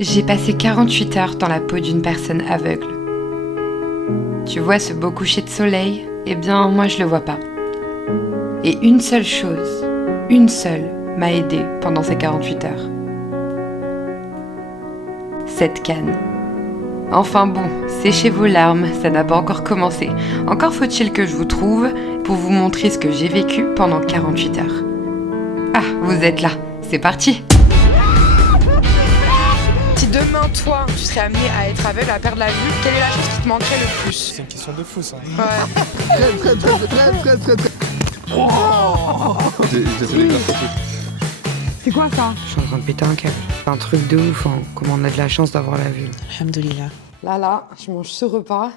J'ai passé 48 heures dans la peau d'une personne aveugle. Tu vois ce beau coucher de soleil? Eh bien, moi je le vois pas. Et une seule chose, une seule, m'a aidée pendant ces 48 heures. Cette canne. Enfin bon, séchez vos larmes, ça n'a pas encore commencé. Encore faut-il que je vous trouve pour vous montrer ce que j'ai vécu pendant 48 heures. Ah, vous êtes là, c'est parti! Si demain, toi, tu serais amené à être aveugle, à perdre la vue, quelle est la chose qui te manquerait le plus? C'est une question de fou ça. Ouais. C'est quoi ça? Je suis en train de péter un câble. C'est un truc de ouf, hein. Comment on a de la chance d'avoir la vue. Alhamdoulilah. Là, je mange ce repas.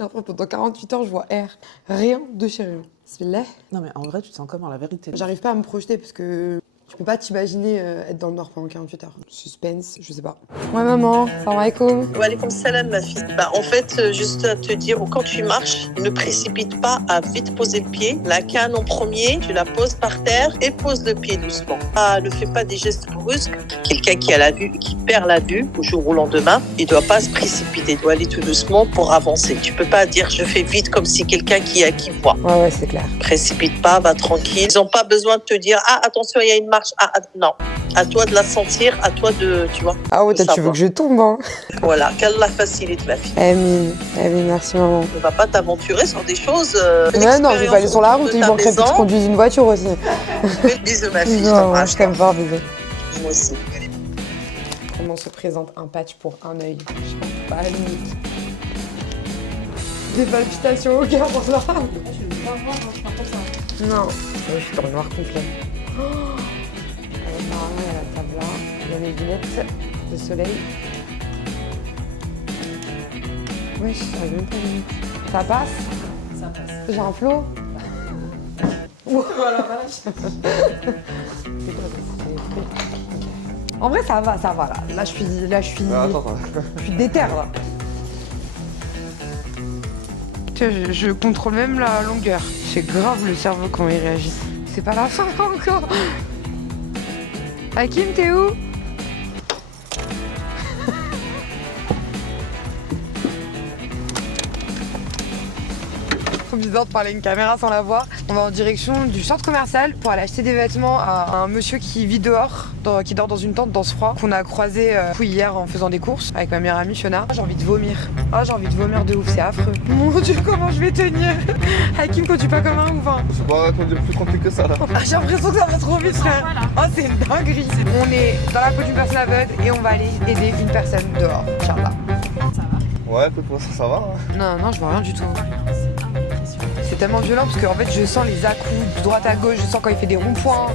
Après, pendant 48 heures, je vois R. Rien de chez rien. Bismillah. Non mais en vrai, tu te sens comment la vérité? J'arrive pas à me projeter parce que tu peux pas t'imaginer être dans le noir pendant 48 heures. Suspense, je sais pas. Ouais maman, salam alaikum. Wa alaykoum salam ma fille. En fait, juste à te dire, quand tu marches, ne précipite pas à vite poser le pied. La canne en premier, tu la poses par terre et pose le pied doucement. Ne fais pas des gestes brusques. Quelqu'un qui a la vue, qui perd la vue au jour au lendemain, il doit pas se précipiter, il doit aller tout doucement pour avancer. Tu peux pas dire je fais vite comme si quelqu'un qui voit. Ouais, c'est clair. Précipite pas, va tranquille. Ils ont pas besoin de te dire attention, il y a une marche. Non. À toi de la sentir, à toi de, tu vois. Ah ouais, tu veux que je tombe, hein? Voilà, qu'Allah facilite ma fille. Amine, merci maman. Ne va pas t'aventurer sur des choses. Ouais, non, je vais pas aller sur la route, il manquerait plus que je conduise une voiture aussi. Bisous ma fille, Non, je t'aime fort, bisous. Moi aussi. Comment se présente un patch pour un œil? Je sais pas, à la limite. Des palpitations au cœur pour ça. Non. Je suis dans le noir complet. Normalement, il y a la table là. Il y a mes lunettes de soleil. Wesh, j'avais même pas de lunettes. Ça passe? Ça passe. J'ai un flot? Voilà, En vrai, ça va là. Là, je suis. Attends. Je suis déter là. Tu vois, je contrôle même la longueur. C'est grave le cerveau quand il réagit. C'est pas la fin encore. Hakim, t'es où? Trop bizarre de parler à une caméra sans la voir. On va en direction du centre commercial pour aller acheter des vêtements à un monsieur qui vit dehors, qui dort dans une tente dans ce froid, qu'on a croisé hier en faisant des courses avec ma meilleure amie Fiona. J'ai envie de vomir. J'ai envie de vomir de ouf, c'est affreux. Mon Dieu, comment je vais tenir? Hakim, conduis pas comme un ouf, hein. C'est pas conduire plus tranquille que ça là. J'ai l'impression que ça va trop vite, frère. Oh, c'est une dinguerie. On est dans la peau d'une personne aveugle et on va aller aider une personne dehors. Inch'Allah. Ouais, écoute, pour ça va. Hein. Non, je vois rien du tout. C'est tellement violent parce que en fait, je sens les à-coups de droite à gauche, je sens quand il fait des ronds-points.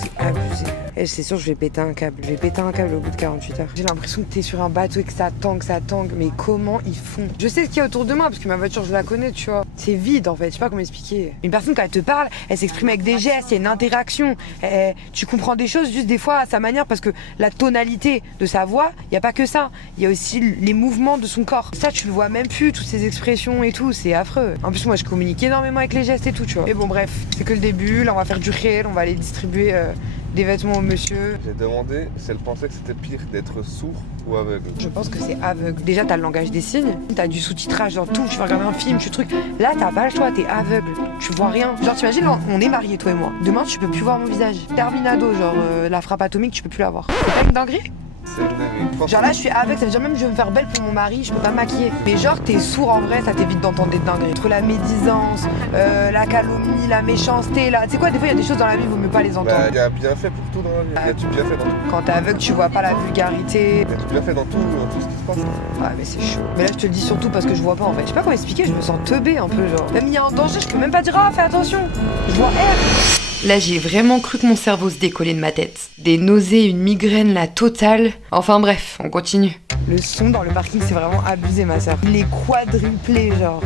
C'est abusé. Et c'est sûr, je vais péter un câble. Je vais péter un câble au bout de 48 heures. J'ai l'impression que t'es sur un bateau et que ça tangue. Mais comment ils font? Je sais ce qu'il y a autour de moi parce que ma voiture, je la connais, tu vois. C'est vide en fait, je sais pas comment expliquer. Une personne, quand elle te parle, elle s'exprime avec des gestes, il y a une interaction. Tu comprends des choses juste des fois à sa manière parce que la tonalité de sa voix, il y a pas que ça. Il y a aussi les mouvements de son corps. Ça, tu le vois même plus, toutes ces expressions et tout, c'est affreux. En plus, moi, je communique énormément avec les gestes et tout, tu vois. Mais bon, bref, c'est que le début. Là, on va faire du réel, on va aller distribuer des vêtements au monsieur. J'ai demandé si elle pensait que c'était pire d'être sourd ou aveugle. Je pense que c'est aveugle. Déjà, t'as le langage des signes, t'as du sous-titrage dans tout, tu vas regarder un film, tu truc. Là, t'as pas le choix, t'es aveugle. Tu vois rien. Genre, t'imagines, on est mariés, toi et moi. Demain, tu peux plus voir mon visage. Terminado, genre la frappe atomique, tu peux plus la voir. C'est pas une dinguerie? C'est une dinguerie. Genre là, je suis aveugle, ça veut dire même que je veux me faire belle pour mon mari, je peux pas me maquiller. Mais genre, t'es sourd en vrai, ça t'évite d'entendre des dingueries. Entre la médisance, la calomnie, la méchanceté, là. Tu sais quoi, des fois, il y a des choses dans la vie, il vaut mieux pas les entendre. Il y a bien fait pour tout dans la vie. Il y a du bien fait dans tout. Quand t'es aveugle, tu vois pas la vulgarité. Il y a du bien fait dans tout ce qui se passe. Ouais, mais c'est chaud. Mais là, je te le dis surtout parce que je vois pas en fait. Je sais pas comment expliquer, je me sens teubée un peu, genre. Même il y a un danger, je peux même pas dire fais attention. Je vois R. Là, j'ai vraiment cru que mon cerveau se décollait de ma tête. Des nausées, une migraine, la totale. Enfin bref, on continue. Le son dans le parking, c'est vraiment abusé, ma soeur. Il est quadruplé, genre.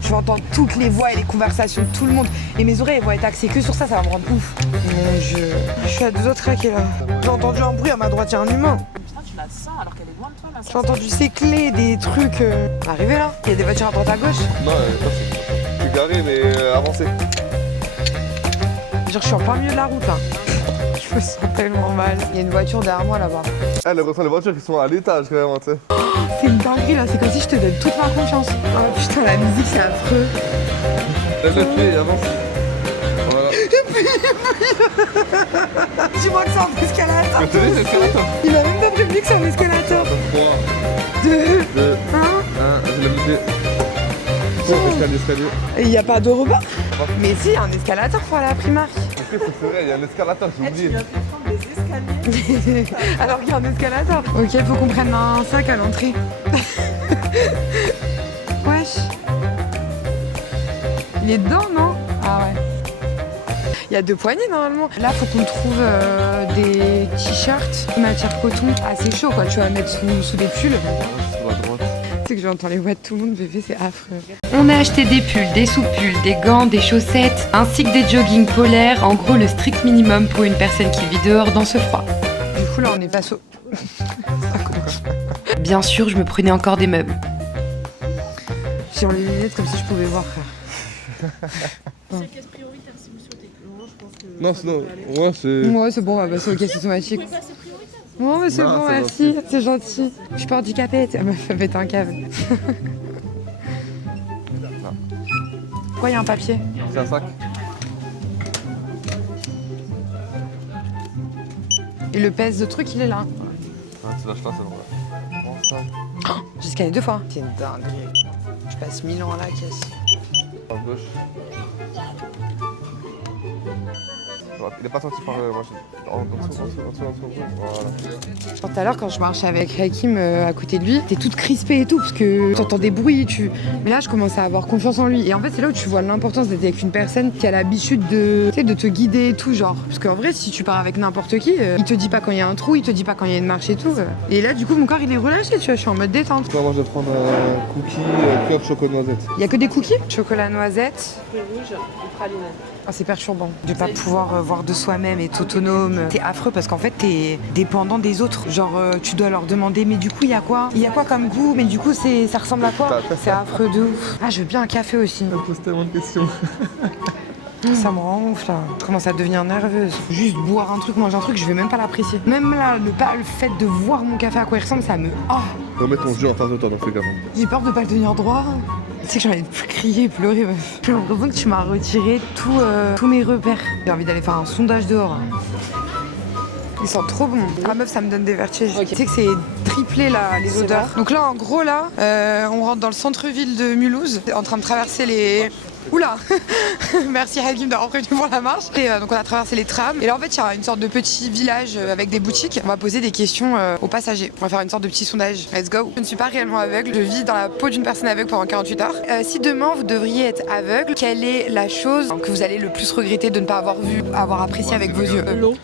Je vais entendre toutes les voix et les conversations de tout le monde. Et mes oreilles vont être axées que sur ça, ça va me rendre ouf. Mon Dieu. Je suis à 2 autres craqués là. J'ai entendu un bruit à ma droite, il y a un humain. Putain, tu la sens alors qu'elle est loin de toi là. J'ai entendu s'écler des trucs. Arrivé là. Il y a des voitures à droite à gauche. Non, je suis garé, mais avancé. Genre, je suis en plein milieu de la route là. Je peux me sens tellement mal. Il y a une voiture derrière moi là-bas. Elle ressent les voitures qui sont à l'étage quand même, tu sais. C'est une dinguerie là, c'est comme si je te donne toute ma confiance. Oh putain, la musique c'est affreux. Lève le pied et avance. Voilà. Dis-moi que c'est un escalator. Je te dis, c'est escalator. Il a même pas prévenu que c'est un escalator. 3, 2, 2, 1. 1, je lève le pied. Escalier. Et il n'y a pas de rebord. Mais si, il y a un escalator pour aller à Primark. Est-ce que c'est vrai, il y a un escalator, j'ai oublié. des escaliers. Alors qu'il y a un escalator. Ok, faut qu'on prenne un sac à l'entrée. Wesh. Il est dedans, non? Ah ouais. Il y a 2 poignées normalement. Là, faut qu'on trouve des t-shirts matière coton assez chaud quoi. Tu vas mettre sous des pulls. Sur la droite. Tu sais que j'entends les voix de tout le monde, bébé, c'est affreux. On a acheté des pulls, des sous-pulls, des gants, des chaussettes, ainsi que des joggings polaires, en gros le strict minimum pour une personne qui vit dehors dans ce froid. Du coup, là, on est face au. Bien sûr, je me prenais encore des meubles. J'ai enlevé les lunettes comme si je pouvais voir, frère. C'est caisse prioritaire si vous souhaitez. Non, je pense que. Non, ça sinon, peut aller. ouais, c'est. Ouais, c'est bon, on va passer aux caisses automatiques. Vous pouvez passer prioritaire. Non, mais c'est Non, bon, c'est merci, c'est gentil. Je suis pas handicapée, elle m'a fait péter un câble. Pourquoi il y a un papier? C'est un sac. Et le pèse de truc, il est là. Ah, tu lâches là, c'est vrai. Prends ça. J'ai scanné 2 fois. C'est une dinguerie. Je passe 1000 ans à la caisse. À gauche. Il est pas sorti par moi. En dessous. Voilà. Genre tout à l'heure, quand je marchais avec Hakim à côté de lui, t'es toute crispée et tout, parce que t'entends des bruits, Mais là, je commençais à avoir confiance en lui. Et en fait, c'est là où tu vois l'importance d'être avec une personne qui a l'habitude de, tu sais, de te guider et tout, genre. Parce qu'en vrai, si tu pars avec n'importe qui, il te dit pas quand il y a un trou, il te dit pas quand il y a une marche et tout. Et là, du coup, mon corps, il est relâché, tu vois, je suis en mode détente. Moi, je vais prendre un cookie cœur chocolat noisette. Il y a que des cookies? Chocolat noisette. Fruits rouges et pralinés. Oh, c'est perturbant de pas pouvoir voir de soi-même, être autonome. C'est affreux parce qu'en fait t'es dépendant des autres. Genre tu dois leur demander mais du coup il y a quoi? Il y a quoi comme goût? Mais du coup ça ressemble à quoi? C'est affreux de ouf. Ah je veux bien un café aussi. Ça pose tellement de questions. Ça me rend ouf là. Je commence à devenir nerveuse. Juste boire un truc, manger un truc, je vais même pas l'apprécier. Même là, le fait de voir mon café à quoi il ressemble, ça me... Oh, Remets ton jus en face de toi, donc fais gaffe. j'ai peur de pas le tenir droit. Tu sais que j'ai envie de plus crier et pleurer, meuf. J'ai l'impression que tu m'as retiré tous mes repères. J'ai envie d'aller faire un sondage dehors. Ils sentent trop bon. Ah meuf, ça me donne des vertiges. Tu sais que c'est triplé là, les odeurs. Donc là, en gros, là, on rentre dans le centre-ville de Mulhouse. En train de traverser les... Oula. Merci Hakim d'avoir prévenu pour la marche. Et donc on a traversé les trams. Et là en fait il y a une sorte de petit village avec des boutiques. On va poser des questions aux passagers. On va faire une sorte de petit sondage. Let's go. Je ne suis pas réellement aveugle. Je vis dans la peau d'une personne aveugle pendant 48 heures. Si demain vous devriez être aveugle, quelle est la chose que vous allez le plus regretter de ne pas avoir vu, avoir apprécié avec vos yeux? L'eau.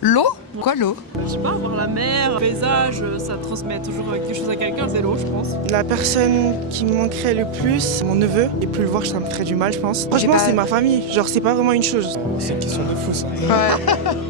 L'eau? Quoi l'eau? Je sais pas, voir la mer, le paysage, ça transmet toujours quelque chose à quelqu'un, c'est l'eau, je pense. La personne qui me manquerait le plus, mon neveu. Et plus le voir, ça me ferait du mal, je pense. Franchement, pas- c'est ma famille. Genre, c'est pas vraiment une chose. C'est une question de fou ça. Ouais.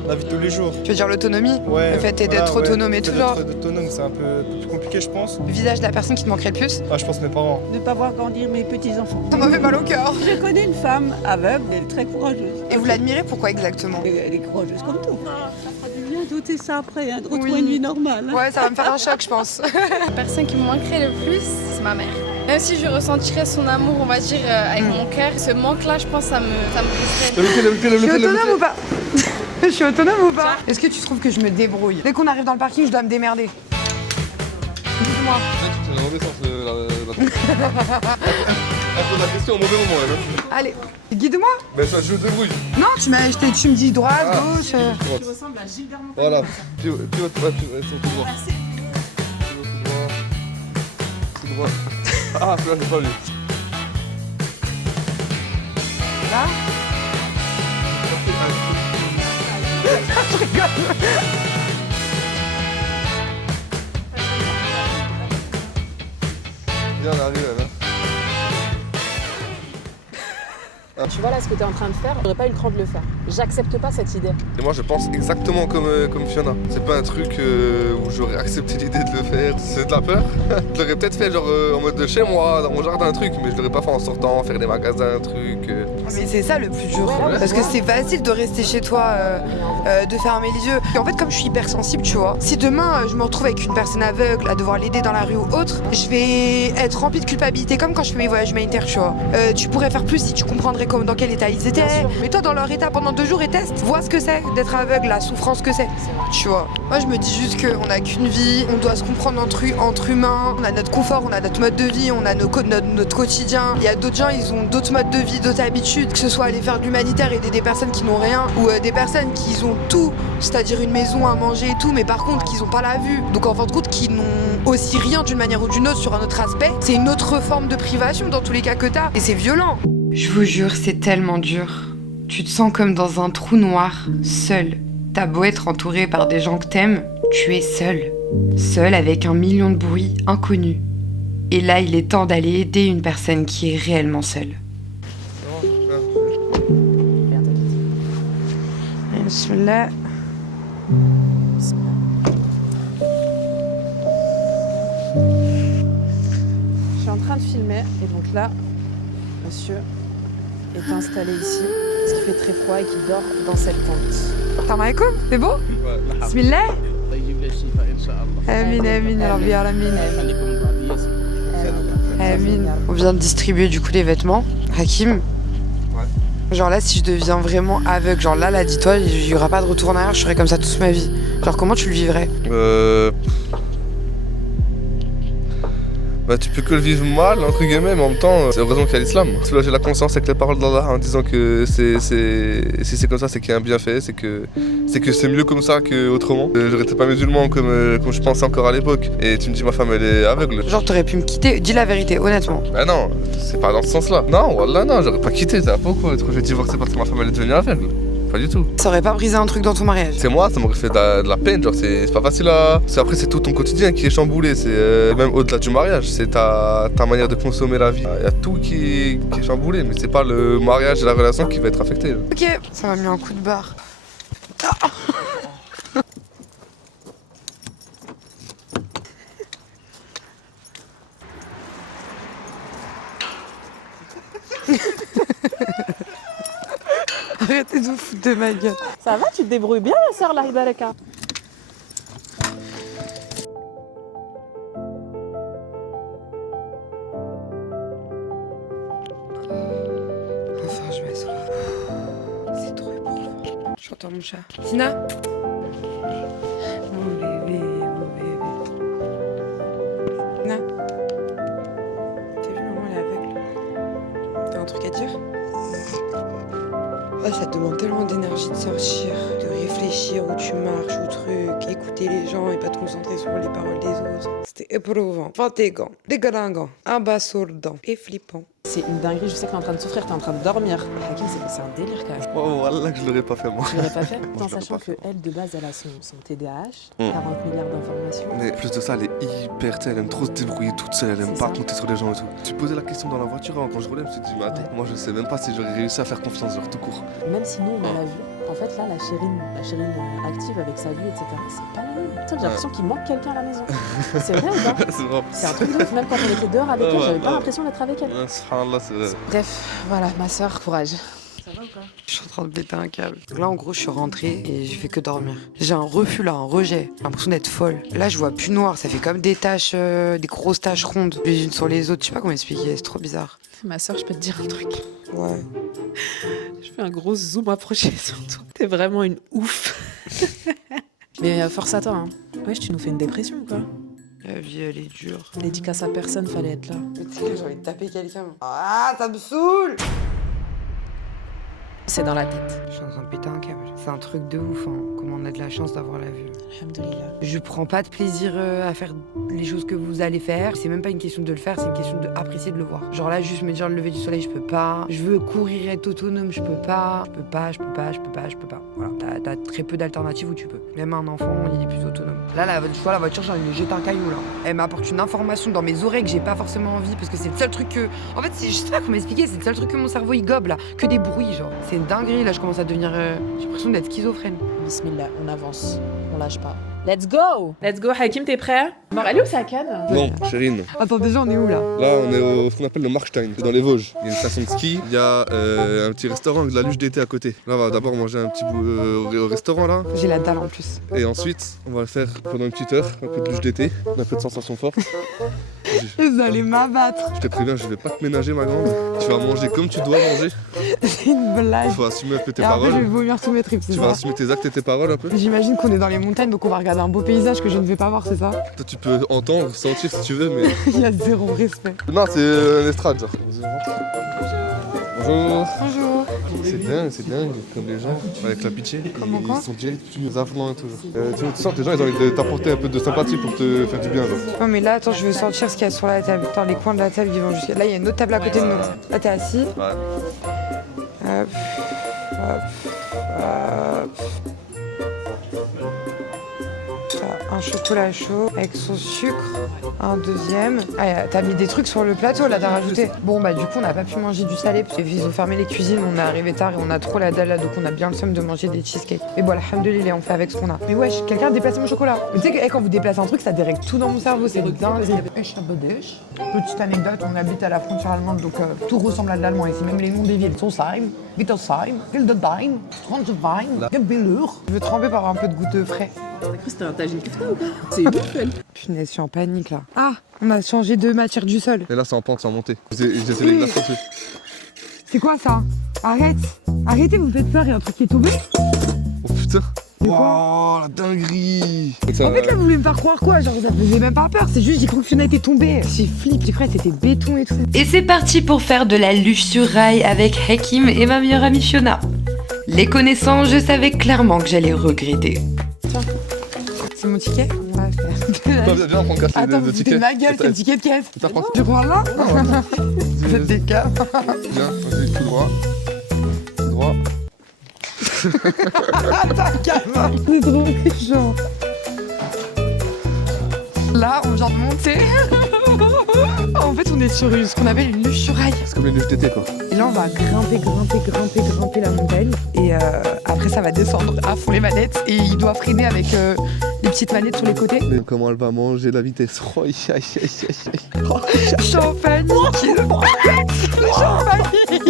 La vie de tous les jours. Tu veux dire l'autonomie? Ouais. Le fait d'être autonome et tout, genre. D'être autonome, c'est un peu plus compliqué, je pense. Le visage de la personne qui te manquerait le plus? Ah, je pense mes parents. Ne pas voir grandir mes petits-enfants. Ça m'a fait mal au cœur. Je connais une femme aveugle, elle est très courageuse. Et vous l'admirez pourquoi exactement? Elle est courageuse comme tout. Ça fera du bien d'ôter ça après, de retrouver Oui. une vie normale. Ouais, ça va me faire un choc, je pense. La personne qui me manquerait le plus, c'est ma mère. Même si je ressentirais son amour, on va dire, avec mon cœur, ce manque-là, je pense, ça me briserait. Je suis autonome ou pas? Je suis autonome ou pas? Est-ce que tu trouves que je me débrouille? Dès qu'on arrive dans le parking, je dois me démerder. Dis-moi. C'est dans le mauvais sens, Elle pose la question au mauvais moment, elle. Allez, guide-moi. Mais ça, je débrouille. Non, tu me dis droite, Ah. gauche. Droite. Tu ressembles à Gilbert Montagnier. Voilà. Pivote droit. Pivote droit. Tout droit. Ah, celui-là, j'ai pas vu. Là. Je rigole. Viens, on arrive, là. Ah, Tu vois là ce que tu es en train de faire, j'aurais pas eu le cran de le faire. J'accepte pas cette idée. Et moi je pense exactement comme Fiona. C'est pas un truc où j'aurais accepté l'idée de le faire. C'est de la peur. Je l'aurais peut-être fait genre en mode de chez moi, dans mon jardin, un truc, mais je l'aurais pas fait en sortant, faire des magasins, un truc. Mais c'est ça le plus dur. Parce que c'est facile de rester chez toi, de fermer les yeux. Et en fait, comme je suis hypersensible, tu vois, si demain je me retrouve avec une personne aveugle à devoir l'aider dans la rue ou autre, je vais être remplie de culpabilité comme quand je fais mes voyages humanitaires, tu vois. Tu pourrais faire plus si tu comprendrais dans quel état ils étaient. Mais toi, dans leur état pendant 2 jours et teste, vois ce que c'est d'être aveugle, la souffrance que c'est. Tu vois. Moi, je me dis juste qu'on n'a qu'une vie, on doit se comprendre entre humains, on a notre confort, on a notre mode de vie, on a notre quotidien. Il y a d'autres gens, ils ont d'autres modes de vie, d'autres habitudes, que ce soit aller faire de l'humanitaire, aider des personnes qui n'ont rien, ou des personnes qui ont tout, c'est-à-dire une maison à manger et tout, mais par contre qui n'ont pas la vue. Donc en fin de compte, qui n'ont aussi rien d'une manière ou d'une autre sur un autre aspect. C'est une autre forme de privation dans tous les cas que t'as, et c'est violent. Je vous jure, c'est tellement dur. Tu te sens comme dans un trou noir, seul. T'as beau être entouré par des gens que t'aimes, tu es seul. Seul avec 1 million de bruits inconnus. Et là, il est temps d'aller aider une personne qui est réellement seule. Bismillah. Je suis en train de filmer et donc là, monsieur est installé ici, parce qu'il fait très froid et qu'il dort dans cette tente. Salam alaikum, c'est beau? Bismillah. Amin, amin, Rabbi alamin. Amin. On vient de distribuer du coup les vêtements. Hakim. Genre là, si je deviens vraiment aveugle, genre là, dis-toi, il y aura pas de retour en arrière, je serai comme ça toute ma vie. Genre comment tu le vivrais? Bah tu peux que le vivre mal, entre guillemets, mais en même temps, c'est heureusement qu'il y a l'islam. Soulager la conscience avec les paroles d'Allah en disant que si c'est comme ça, c'est qu'il y a un bienfait, c'est que c'est mieux comme ça qu'autrement. J'aurais été pas musulman comme je pensais encore à l'époque. Et tu me dis ma femme elle est aveugle. Genre t'aurais pu me quitter, dis la vérité, honnêtement. Ah non, c'est pas dans ce sens-là. Non, wallah non, j'aurais pas quitté, ça va pas ou quoi? Je vais divorcer parce que ma femme elle est devenue aveugle. Pas du tout. Ça aurait pas brisé un truc dans ton mariage? C'est moi, ça m'aurait fait de la peine, genre c'est pas facile à... Après c'est tout ton quotidien qui est chamboulé, c'est même au-delà du mariage, c'est ta manière de consommer la vie. Il y a tout qui est chamboulé, mais c'est pas le mariage et la relation qui va être affecté. Ok, ça m'a mis un coup de barre. Ah. Arrêtez de vous foutre de ma gueule. Ça va, tu te débrouilles bien la sœur Lahdareka? Enfin, je m'assois. C'est trop éprouvant. J'entends mon chat. Sina? Mon bébé, mon bébé. Sina? T'as vu, maman, elle est aveugle. T'as un truc à dire? Ah, ça te demande tellement d'énergie de sortir, de réfléchir où tu marches, ou truc, écouter les gens et pas te concentrer sur les paroles des autres. C'était éprouvant, fatigant, déglinguant, abasourdant et flippant. C'est une dinguerie, je sais que t'es en train de souffrir, t'es en train de dormir. Hakim, c'est un délire quand même. Oh voilà que je l'aurais pas fait moi. Tu l'aurais pas fait? En sachant qu'elle, de base, elle a son TDAH, 40 milliards d'informations. Mais plus de ça, elle est hyper, elle aime trop se débrouiller toute seule, elle aime pas compter sur les gens et tout. Tu posais la question dans la voiture avant, quand je roulais, je me suis dit, mais attends, moi je sais même pas si j'aurais réussi à faire confiance, genre tout court. Même si nous, on a la vue, en fait, là, la chérine active avec sa vue, etc., c'est pas la même. Tu sais, j'ai l'impression qu'il manque quelqu'un à la maison. C'est vrai ou pas? C'est vrai. C'est un truc de ouf, même quand on était dehors avec elle, j'avais pas l'impression d'être avec elle. Subhanallah, c'est vrai. Bref, voilà, ma soeur, courage. Ça va ou pas? Je suis en train de péter un câble. Là, en gros, je suis rentrée et j'ai fait que dormir. J'ai un refus là, un rejet. J'ai l'impression d'être folle. Là, je vois plus noir. Ça fait comme des taches, des grosses taches rondes, les unes sur les autres. Je sais pas comment expliquer. C'est trop bizarre. Ma soeur, je peux te dire un truc. Ouais. Je fais un gros zoom approché sur toi. T'es vraiment une ouf. Mais force à toi, hein. Wesh, tu nous fais une dépression ou quoi? La vie, elle est dure. Dédicace à personne, fallait être là. Mais tu sais que j'ai envie de taper quelqu'un. Ah, ça me saoule! C'est dans la tête. Je suis en train de péter un câble. C'est un truc de ouf, hein. Comment on a de la chance d'avoir la vue. Alhamdoulilah. Je prends pas de plaisir à faire les choses que vous allez faire. C'est même pas une question de le faire, c'est une question d'apprécier de le voir. Genre là, juste me dire le lever du soleil, je peux pas. Je veux courir, être autonome, je peux pas. Je peux pas. Voilà, t'as très peu d'alternatives où tu peux. Même un enfant, il est plus autonome. Là, la voiture, j'ai envie de lui jeter un caillou là. Elle m'apporte une information dans mes oreilles que j'ai pas forcément envie parce que c'est le seul truc que. En fait, je sais pas comment expliquer, c'est le seul truc que mon cerveau il gobe là. Que des bruits, genre. C'est une dinguerie, là, je commence à devenir. J'ai l'impression d'être schizophrène. Bismillah, on avance. On lâche pas. Let's go! Let's go, Hakim, t'es prêt? Bon, allez où c'est à Cannes? Non, Chérine. Attends, déjà, on est où là? Là, on est au ce qu'on appelle le Markstein, c'est dans les Vosges. Il y a une station de ski, il y a un petit restaurant avec de la luge d'été à côté. Là, on va d'abord manger un petit bout au restaurant là. J'ai la dalle en plus. Et ensuite, on va le faire pendant une petite heure, un peu de luge d'été, un peu de sensations fortes. Vous allez m'abattre. Je te préviens, je vais pas te ménager ma grande. Tu vas manger comme tu dois manger. C'est une blague. Il faut assumer un peu tes Et après, paroles. je vais vomir tous mes tripes, c'est Tu ça? vas assumer tes actes et tes paroles un peu. J'imagine qu'on est dans les montagnes, donc on va regarder un beau paysage que je ne vais pas voir, c'est ça? Toi, tu peux entendre, sentir si tu veux, mais. Il y a zéro respect. Non, c'est l'estrade, genre. Bonjour. Bonjour. C'est dingue, comme les gens, avec la pitié. Comment quoi? Ils sont direct plus avenants et tout. Tu sens que les gens, ils ont envie de t'apporter un peu de sympathie pour te faire du bien, genre. Non mais là, attends, je veux sentir ce qu'il y a sur la table. Attends, les coins de la table, ils vont jusqu'à... Là, il y a une autre table à côté de nous. Là, t'es assis. Ouais. Hop, hop, hop. Un chocolat chaud avec son sucre, un deuxième. Ah, t'as mis des trucs sur le plateau là, t'as rajouté. Bon bah du coup on n'a pas pu manger du salé parce qu'ils ont fermé les cuisines, on est arrivé tard et on a trop la dalle là, donc on a bien le somme de manger des cheesecakes. Mais bon, alhamdoulilah, on fait avec ce qu'on a. Mais wesh, quelqu'un a déplacé mon chocolat. Mais tu sais que quand vous déplacez un truc, ça dérègle tout dans mon cerveau, c'est dingue. Petite anecdote, on habite à la frontière allemande, donc tout ressemble à de l'allemand ici, même les noms des villes. Solsheim, Wittelsheim, Hildesheim, Strandwein, Gebelur. Je veux tremper par un peu de goût de frais. T'as cru que c'était un tagine kefta ou pas? C'est une elle. Punaise, je suis en panique là. Ah, on a changé de matière du sol. Et là, c'est en pente, c'est en montée. J'essaie de glacer dessus. C'est quoi ça? Arrête. Arrêtez, vous me faites peur, il y a un truc qui est tombé. Oh putain. C'est quoi? Oh, la dinguerie. En fait là vous voulez me faire croire quoi? Genre ça faisait même pas peur, c'est juste j'ai cru que Fiona était tombée. J'ai flippé, j'ai cru que c'était béton et tout. Et c'est parti pour faire de la luge sur rail avec Hakim et ma meilleure amie Fiona. Les connaissant, je savais clairement que j'allais regretter. Tiens, c'est mon ticket? Viens, on prend casse Attends, de vous foutez tickets. de ma gueule, c'est le ticket de caisse. T'apprends. Je prends là? Vous êtes des cas. Viens, vas-y, tout droit. Tout droit. Attends, calme. C'est trop méchant. Là, on vient de monter. En fait, on est sur ce qu'on appelle une luge sur rail. C'est comme les luges d'été, quoi. Et là, on va grimper la montagne. Et après, ça va descendre à fond les manettes. Et il doit freiner avec les petites manettes sur les côtés. Mais comment elle va manger la vitesse? Oh, aïe, aïe, aïe, aïe. Je suis en panique. Je suis en panique.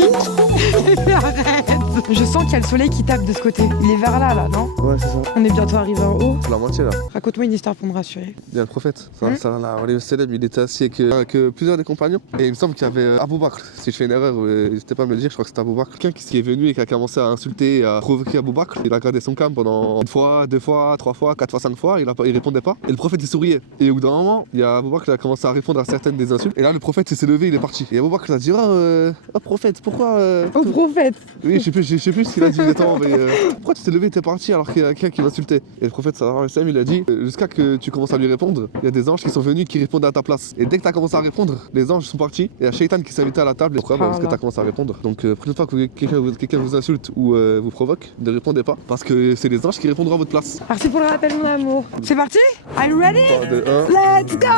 Arrête. Je sens qu'il y a le soleil qui tape de ce côté. Il est vers là, non? Ouais, c'est ça. On est bientôt arrivé en haut. C'est la moitié, là. Raconte-moi une histoire pour me rassurer. Il y a le prophète, ça là, le célèbre, il était assis avec plusieurs des compagnons. Et il me semble qu'il y avait Abou Bakr. Si je fais une erreur, n'hésitez pas à me le dire, je crois que c'était Abou Bakr. Quelqu'un qui est venu et qui a commencé à insulter et à provoquer Abou Bakr. Il a gardé son calme pendant une fois, deux fois, trois fois, quatre fois, cinq fois, il répondait pas. Et le prophète il souriait. Et au bout d'un moment, il y a Abou Bakr qui a commencé à répondre à certaines des insultes. Et là, le prophète il s'est levé, il est parti. Et Abou Bakr a dit oh prophète, pourquoi Oh prophète. Oui, je sais plus ce qu'il a dit exactement, mais pourquoi tu t'es levé, t'es parti alors qu'il y a quelqu'un qui m'insultait? Et le prophète sallallahu alayhi wa sallam, il a dit jusqu'à que tu commences à lui répondre, il y a des anges qui sont venus qui répondent à ta place. Et dès que t'as commencé à répondre, les anges sont partis. Et il y a Shaitan qui s'est invité à la table. Pourquoi? Parce que t'as commencé à répondre. Donc prochaine fois que quelqu'un vous insulte ou vous provoque, ne répondez pas parce que c'est les anges qui répondront à votre place. Merci pour le rappel, mon amour. C'est parti? Are you ready? 3, 2, 1. Let's go!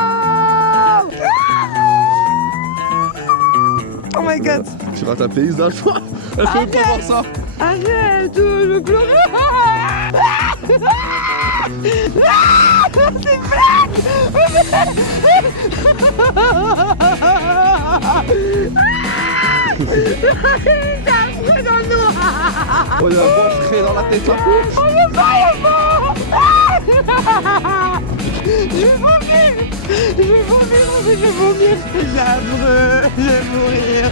Oh my god! Tu rates un paysage, toi. Elle peut pas voir ça. Arrête, je veux pleurer! C'est une blague! C'est affreux dans le noir! Oh, il y a un bon frais dans la tête là. Oh, le pas! Je vais vomir! Je vais vomir! C'est affreux! Je vais mourir!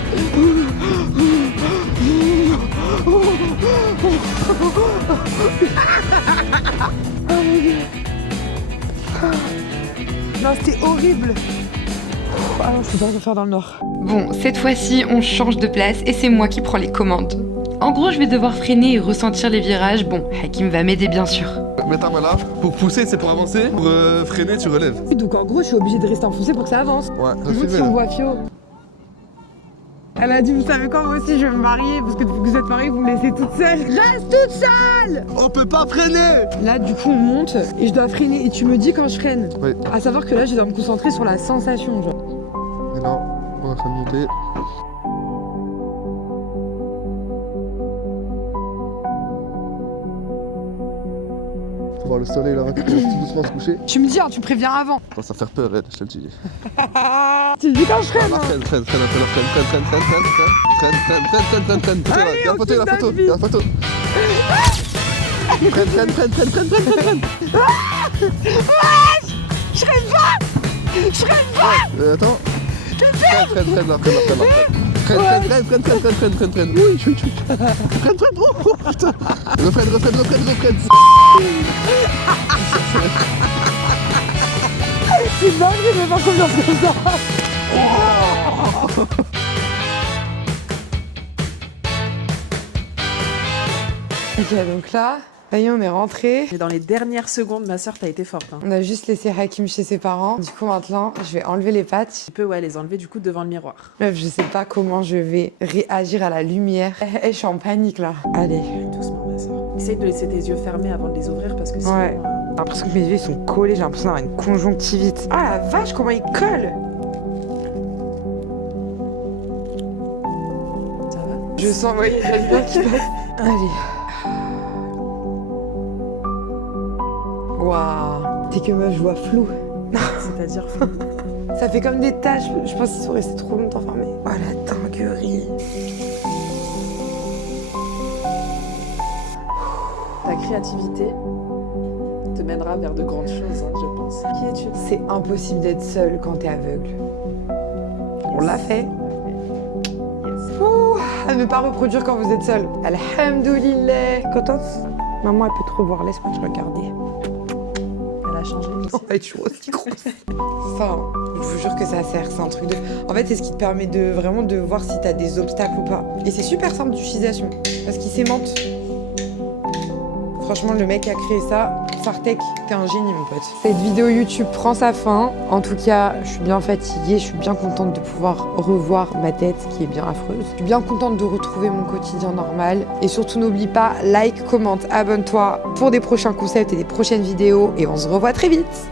Non, c'était horrible! Ah non, je peux pas rien faire dans le nord. Bon, cette fois-ci, on change de place et c'est moi qui prends les commandes. En gros, je vais devoir freiner et ressentir les virages. Bon, Hakim va m'aider bien sûr. Mets ta main là. Pour pousser, c'est pour avancer. Pour freiner, tu relèves. Donc en gros, je suis obligée de rester enfoncée pour que ça avance. Ouais, Vous, si on voit Fio. Elle a dit, vous savez quoi, moi aussi je vais me marier, parce que depuis que vous êtes mariés, vous me laissez toute seule. Reste toute seule. On peut pas freiner. Là, du coup, on monte, et je dois freiner, et tu me dis quand je freine. Oui. À savoir que là, je dois me concentrer sur la sensation, genre. Et là, on est en train de monter. Faut voir le soleil là, qui commence tout doucement à se coucher. Tu me dis, hein, tu préviens avant. Je pense à faire peur, elle, je te le dis. Tu me dis quand je freine, hein. Freine. Il y a la photo, il y a la photo, il y a la photo. Freine. Je freine pas. Attends. Freine là. Freine. Oui, chouï. Freine. Oh putain. Refreine. C'est dingue, je vais pas confiance comme ça. Ok, donc là, ça y est, on est rentré. Mais dans les dernières secondes, ma soeur, t'as été forte. Hein. On a juste laissé Hakim chez ses parents. Du coup, maintenant, je vais enlever les pattes. Tu peux, ouais, les enlever du coup devant le miroir. Meuf, je sais pas comment je vais réagir à la lumière. Je suis en panique là. Allez. Doucement, ma soeur. Essaye de laisser tes yeux fermés avant de les ouvrir parce que sinon. Ouais. J'ai l'impression que mes yeux ils sont collés, j'ai l'impression d'avoir une conjonctivite. Ah la vache, comment ils collent! Ça va? Je sens, oui, il y a bien qui passe. Allez. Waouh! C'est que meuf, je vois flou. C'est-à-dire. Ça fait comme des taches, je pense qu'ils sont restés trop longtemps fermés. Oh la dinguerie! Ta créativité te mènera vers de grandes choses, hein, je pense. Qui es-tu? C'est impossible d'être seule quand t'es aveugle. On l'a fait. Ouh, à ne pas reproduire quand vous êtes seul. Alhamdoulilah. Contente? Maman, elle peut te revoir, laisse-moi te regarder. Elle a changé aussi. Elle est toujours aussi grosse. Ça, je vous jure que ça sert, c'est un truc de... En fait, c'est ce qui te permet de vraiment de voir si t'as des obstacles ou pas. Et c'est super simple d'utilisation, parce qu'il s'aimante. Franchement, le mec qui a créé ça, Sartek, t'es un génie, mon pote. Cette vidéo YouTube prend sa fin. En tout cas, je suis bien fatiguée, je suis bien contente de pouvoir revoir ma tête qui est bien affreuse. Je suis bien contente de retrouver mon quotidien normal. Et surtout, n'oublie pas, like, commente, abonne-toi pour des prochains concepts et des prochaines vidéos. Et on se revoit très vite.